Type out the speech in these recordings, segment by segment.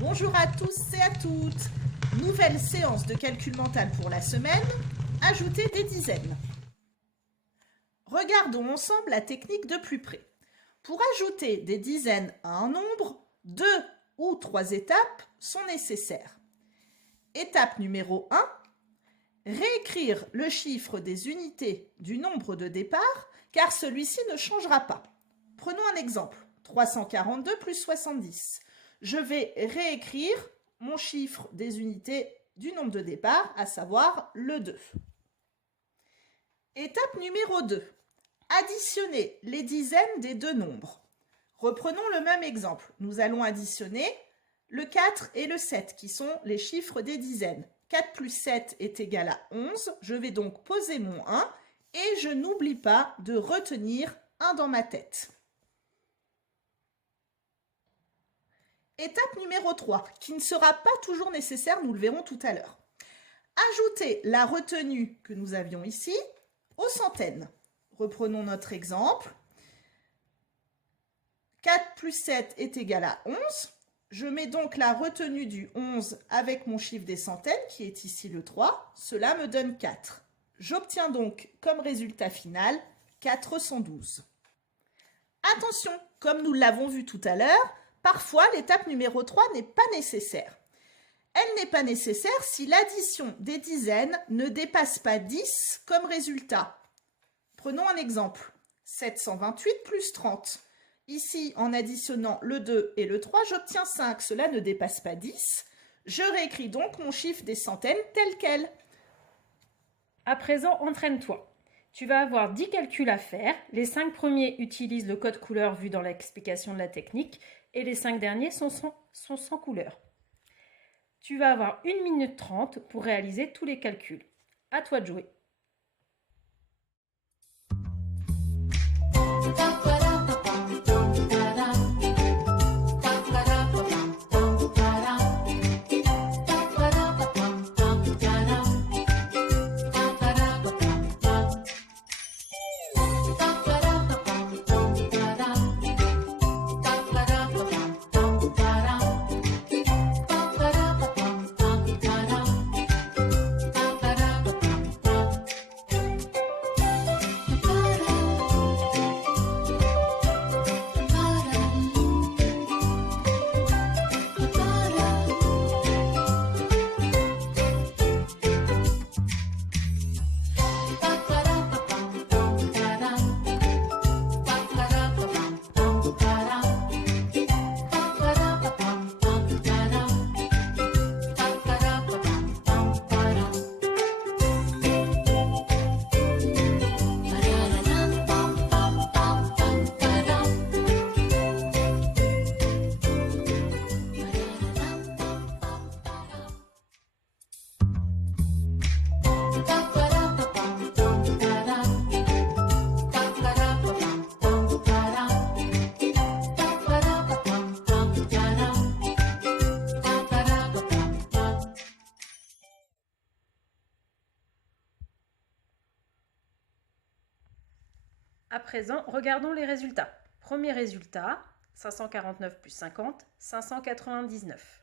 Bonjour à tous et à toutes. Nouvelle séance de calcul mental pour la semaine. Ajouter des dizaines. Regardons ensemble la technique de plus près. Pour ajouter des dizaines à un nombre, 2 ou 3 étapes sont nécessaires. Étape numéro 1. Réécrire le chiffre des unités du nombre de départ car celui-ci ne changera pas. Prenons un exemple. 342 plus 70. Je vais réécrire mon chiffre des unités du nombre de départ, à savoir le 2. Étape numéro 2. Additionner les dizaines des deux nombres. Reprenons le même exemple. Nous allons additionner le 4 et le 7, qui sont les chiffres des dizaines. 4 plus 7 est égal à 11. Je vais donc poser mon 1 et je n'oublie pas de retenir 1 dans ma tête. Étape numéro 3, qui ne sera pas toujours nécessaire, nous le verrons tout à l'heure. Ajouter la retenue que nous avions ici aux centaines. Reprenons notre exemple. 4 plus 7 est égal à 11. Je mets donc la retenue du 11 avec mon chiffre des centaines, qui est ici le 3. Cela me donne 4. J'obtiens donc comme résultat final 412. Attention, comme nous l'avons vu tout à l'heure, parfois l'étape numéro 3 n'est pas nécessaire. Elle n'est pas nécessaire si l'addition des dizaines ne dépasse pas 10 comme résultat. Prenons un exemple. 728 plus 30. Ici, en additionnant le 2 et le 3, j'obtiens 5. Cela ne dépasse pas 10. Je réécris donc mon chiffre des centaines tel quel. À présent, entraîne-toi. Tu vas avoir 10 calculs à faire. Les 5 premiers utilisent le code couleur vu dans l'explication de la technique et les 5 derniers sont sans couleur. Tu vas avoir 1 minute 30 pour réaliser tous les calculs. À toi de jouer. À présent, regardons les résultats. Premier résultat, 549 plus 50, 599.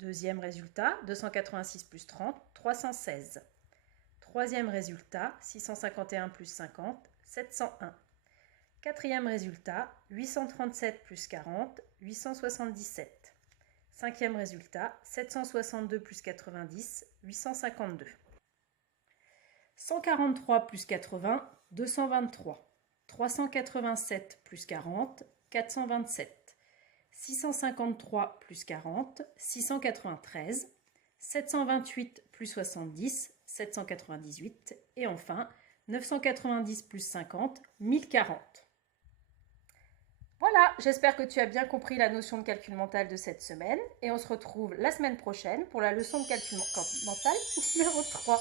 Deuxième résultat, 286 plus 30, 316. Troisième résultat, 651 plus 50, 701. Quatrième résultat, 837 plus 40, 877. Cinquième résultat, 762 plus 90, 852. 143 plus 80, 223. 387 plus 40, 427. 653 plus 40, 693. 728 plus 70, 798. Et enfin, 990 plus 50, 1040. Voilà, j'espère que tu as bien compris la notion de calcul mental de cette semaine. Et on se retrouve la semaine prochaine pour la leçon de calcul mental numéro 3.